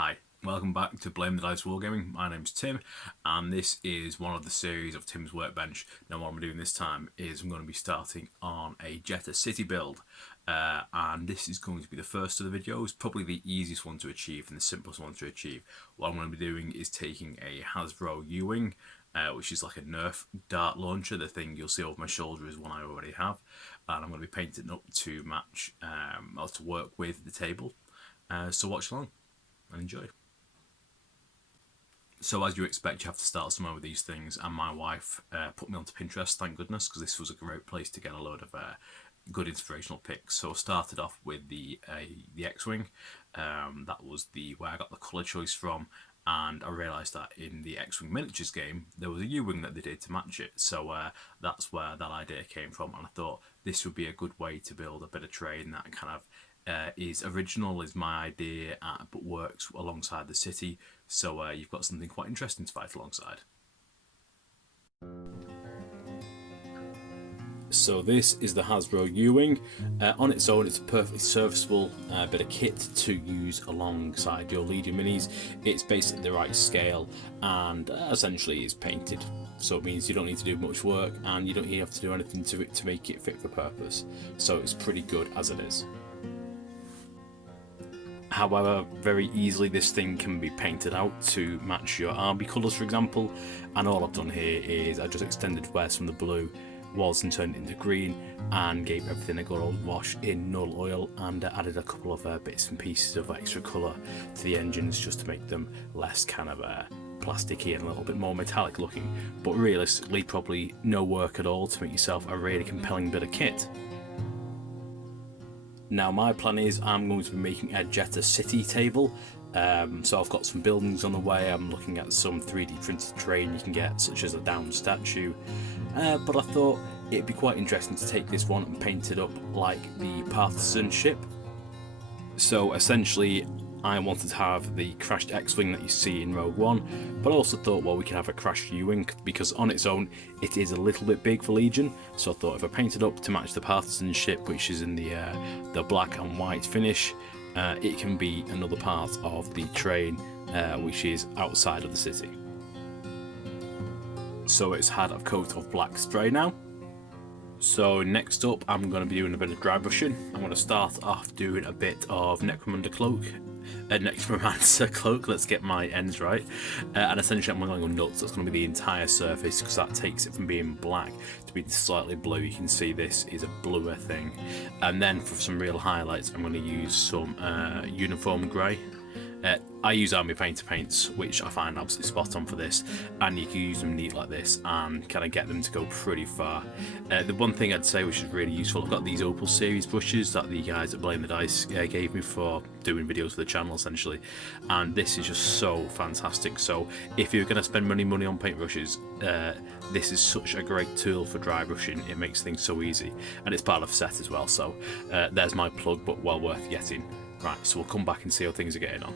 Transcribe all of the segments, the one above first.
Hi, welcome back to blamethedicewargaming. My name's Tim, and this is one of the series of Tim's Workbench. Now what I'm doing this time is I'm going to be starting on a Jedha City build, and this is going to be the first of the videos, probably the easiest one to achieve and the simplest one to achieve. What I'm going to be doing is taking a Hasbro U-wing, which is like a nerf dart launcher. The thing you'll see over my shoulder is one I already have, and I'm going to be painting it up to match, or to work with the table. So watch along and enjoy. So as you expect, you have to start somewhere with these things, and my wife put me onto Pinterest, thank goodness, because this was a great place to get a load of good inspirational pics. So I started off with the X-wing. That was where I got the colour choice from, and I realised that in the X-wing miniatures game there was a U-wing that they did to match it. So that's where that idea came from, and I thought this would be a good way to build a bit of terrain that kind of is original, is my idea, but works alongside the city. So you've got something quite interesting to fight alongside. So this is the Hasbro U-wing. On its own, it's a perfectly serviceable bit of kit to use alongside your Legion minis. It's basically the right scale, and essentially it's painted. So it means you don't need to do much work, and you don't have to do anything to it to make it fit for purpose. So it's pretty good as it is. However, very easily this thing can be painted out to match your army colours, for example, and all I've done here is I just extended where some of the blue was and turned it into green, and gave everything a good old wash in null oil, and added a couple of bits and pieces of extra colour to the engines just to make them less kind of plasticky and a little bit more metallic looking, but realistically probably no work at all to make yourself a really compelling bit of kit. Now my plan is I'm going to be making a Jedha City table, so I've got some buildings on the way. I'm looking at some 3D printed terrain you can get, such as a downed statue, but I thought it'd be quite interesting to take this one and paint it up like the Partisan ship. So essentially I wanted to have the crashed X-wing that you see in Rogue One, but I also thought, well, we could have a crashed U-wing, because on its own it is a little bit big for Legion. So I thought if I painted up to match the Partisan ship, which is in the black and white finish, it can be another part of the terrain which is outside of the city. So it's had a coat of black spray now. So next up I'm going to be doing a bit of dry brushing. I'm going to start off doing a bit of Necromancer cloak, let's get my ends right, and essentially I'm going to go nuts. That's going to be the entire surface, because that takes it from being black to being slightly blue. You can see this is a bluer thing, and then for some real highlights I'm going to use some uniform grey. I use Army Painter paints, which I find absolutely spot on for this, and you can use them neat like this and kind of get them to go pretty far. The one thing I'd say which is really useful, I've got these Opal series brushes that the guys at Blame the Dice gave me for doing videos for the channel essentially, and this is just so fantastic. So if you're going to spend money on paintbrushes, this is such a great tool for dry brushing. It makes things so easy, and it's part of a set as well. So there's my plug, but well worth getting. Right, so we'll come back and see how things are getting on.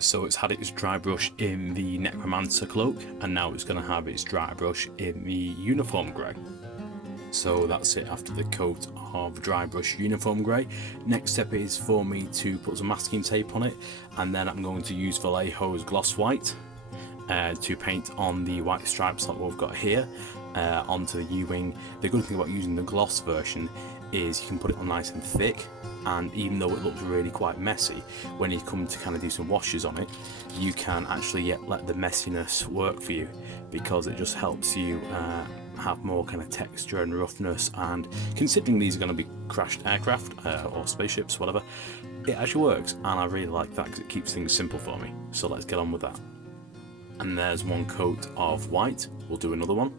So it's had its dry brush in the Necromancer cloak, and now it's going to have its dry brush in the uniform grey. So that's it after the coat of dry brush uniform grey. Next step is for me to put some masking tape on it, and then I'm going to use Vallejo's gloss white to paint on the white stripes like what we've got here onto the U-wing. The good thing about using the gloss version is you can put it on nice and thick, and even though it looks really quite messy, when you come to kind of do some washes on it, you can actually let the messiness work for you, because it just helps you have more kind of texture and roughness. And considering these are going to be crashed aircraft or spaceships, whatever, it actually works, and I really like that because it keeps things simple for me. So let's get on with that. And there's one coat of white. We'll do another one.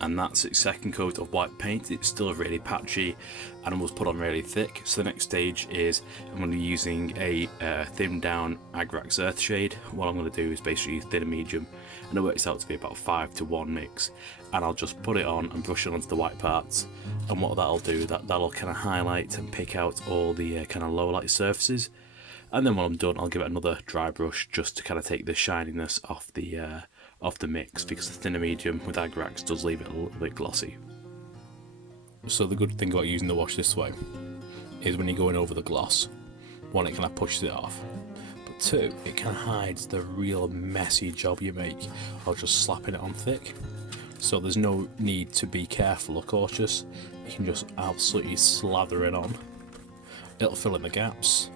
and that's its second coat of white paint. It's still really patchy and was put on really thick. So the next stage is I'm going to be using a thinned down Agrax Earthshade. What I'm going to do is basically thin and medium, and it works out to be about 5-to-1 mix, and I'll just put it on and brush it onto the white parts. And what that'll do, that'll kind of highlight and pick out all the kind of low light surfaces. And then when I'm done, I'll give it another dry brush just to kind of take the shininess off the mix, because the thinner medium with Agrax does leave it a little bit glossy. So the good thing about using the wash this way is when you're going over the gloss, one, it kind of pushes it off, but two, it kind of hides the real messy job you make of just slapping it on thick. So there's no need to be careful or cautious. You can just absolutely slather it on. It'll fill in the gaps.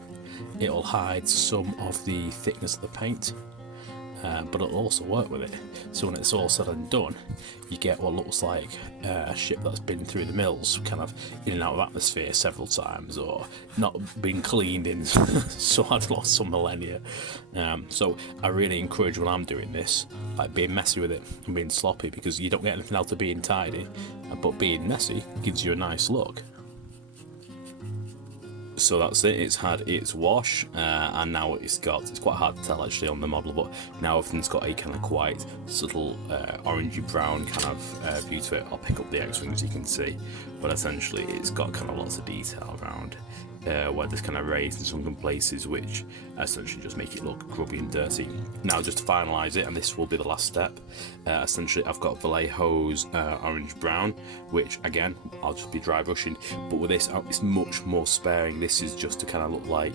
It'll hide some of the thickness of the paint, but it'll also work with it. So when it's all said and done, you get what looks like a ship that's been through the mills, kind of in and out of atmosphere several times, or not been cleaned in so I've lost some millennia. So I really encourage when I'm doing this, like being messy with it and being sloppy, because you don't get anything out of being tidy, but being messy gives you a nice look. So that's it, it's had its wash, and now it's quite hard to tell actually on the model, but now everything's got a kind of quite subtle orangey brown kind of view to it. I'll pick up the X-wings, you can see, but essentially it's got kind of lots of detail around where there's kind of raised in some places, which essentially just make it look grubby and dirty. Now just to finalise it, and this will be the last step, essentially I've got Vallejo's orange brown, which again I'll just be dry brushing, but with this it's much more sparing. This is just to kind of look like,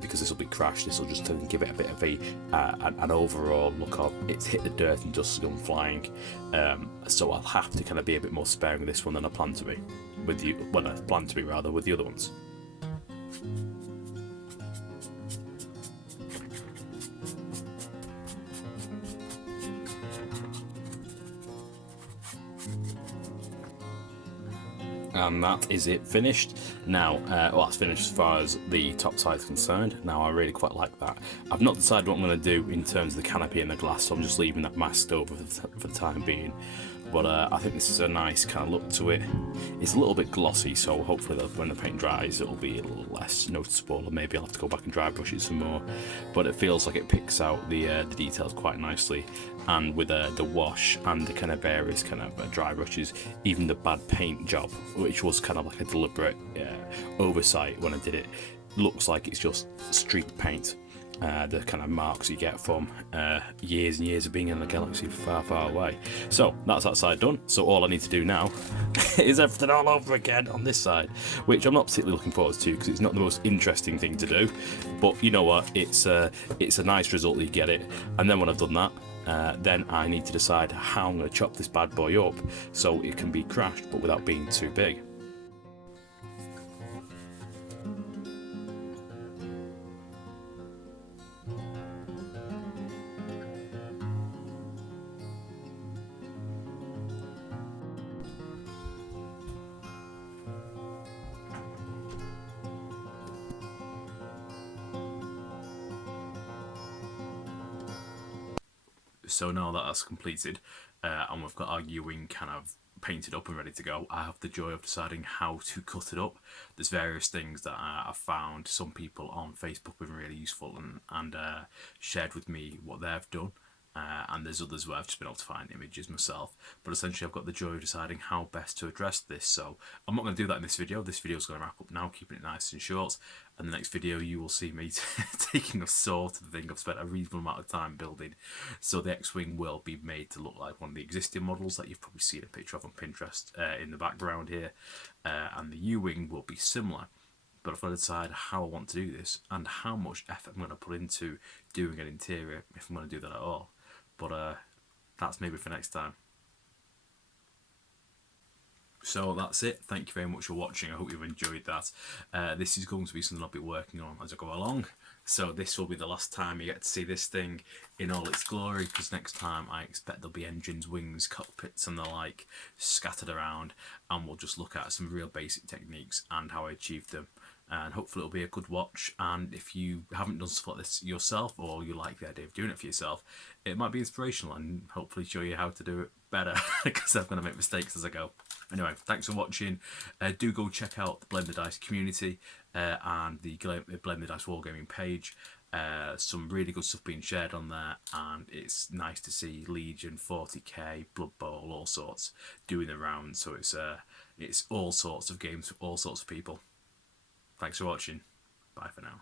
because this will be crashed, this will just to give it a bit of an overall look of it's hit the dirt and dust has gone flying. So I'll have to kind of be a bit more sparing with this one than I plan to be with the other ones. And that is it finished. Now, well, that's finished as far as the top side is concerned. Now, I really quite like that. I've not decided what I'm going to do in terms of the canopy and the glass, so I'm just leaving that masked over for the time being. But I think this is a nice kind of look to it. It's a little bit glossy, so hopefully when the paint dries it'll be a little less noticeable, or maybe I'll have to go back and dry brush it some more. But it feels like it picks out the details quite nicely, and with the wash and the kind of various kind of dry brushes, even the bad paint job, which was kind of like a deliberate oversight when I did it, looks like it's just street paint. The kind of marks you get from years and years of being in a galaxy far, far away. So that's that side done. So all I need to do now is everything all over again on this side, which I'm not particularly looking forward to because it's not the most interesting thing to do. But you know what? It's a nice result that you get it. And then when I've done that, then I need to decide how I'm going to chop this bad boy up so it can be crashed but without being too big. So now that that's completed, and we've got our U-wing kind of painted up and ready to go, I have the joy of deciding how to cut it up. There's various things that I've found some people on Facebook have been really useful and shared with me what they've done. And there's others where I've just been able to find images myself, but essentially I've got the joy of deciding how best to address this. So I'm not going to do that in this video. This video is going to wrap up now, keeping it nice and short, and the next video you will see me taking a saw to the thing I've spent a reasonable amount of time building. So the X-Wing will be made to look like one of the existing models that you've probably seen a picture of on Pinterest in the background here, and the U-Wing will be similar. But I've got to decide how I want to do this and how much effort I'm going to put into doing an interior, if I'm going to do that at all. But that's maybe for next time. So that's it. Thank you very much for watching. I hope you've enjoyed that. This is going to be something I'll be working on as I go along. So this will be the last time you get to see this thing in all its glory, because next time I expect there'll be engines, wings, cockpits and the like scattered around, and we'll just look at some real basic techniques and how I achieved them. And hopefully it'll be a good watch, and if you haven't done stuff like this yourself, or you like the idea of doing it for yourself, it might be inspirational and hopefully show you how to do it better because I'm going to make mistakes as I go. Anyway, thanks for watching. Do go check out the Blame the Dice community and the Blame the Dice Wargaming page. Some really good stuff being shared on there, and it's nice to see Legion, 40k, Blood Bowl, all sorts doing the rounds. So it's all sorts of games for all sorts of people. Thanks for watching. Bye for now.